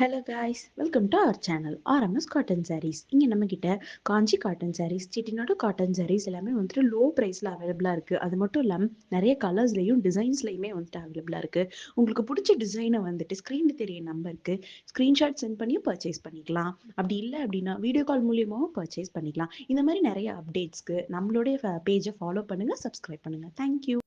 Hello guys, welcome to our channel RMS cotton sarees. இங்கே நம்மக்கிட்ட Kanchi cotton sarees, Chettinad cotton sarees எல்லாமே வந்துட்டு லோ ப்ரைஸில் அவைலபிளாக இருக்குது. அது மட்டும் இல்லாமல் நிறைய கலர்ஸ்லையும் டிசைன்ஸ்லையுமே வந்துட்டு அவைலபிளாக இருக்குது. உங்களுக்கு பிடிச்ச டிசைனை வந்துட்டு ஸ்க்ரீனில் தெரிய நம்பருக்கு ஸ்க்ரீன்ஷாட் சென்ட் பண்ணி பர்ச்சேஸ் பண்ணிக்கலாம். அப்படி இல்லை அப்படின்னா வீடியோ கால் மூலியமாகவும் பர்ச்சேஸ் பண்ணிக்கலாம். இந்த மாதிரி நிறைய அப்டேட்ஸ்க்கு நம்மளுடைய பேஜை ஃபாலோ பண்ணுங்கள், சப்ஸ்கிரைப் பண்ணுங்கள். தேங்க்யூ.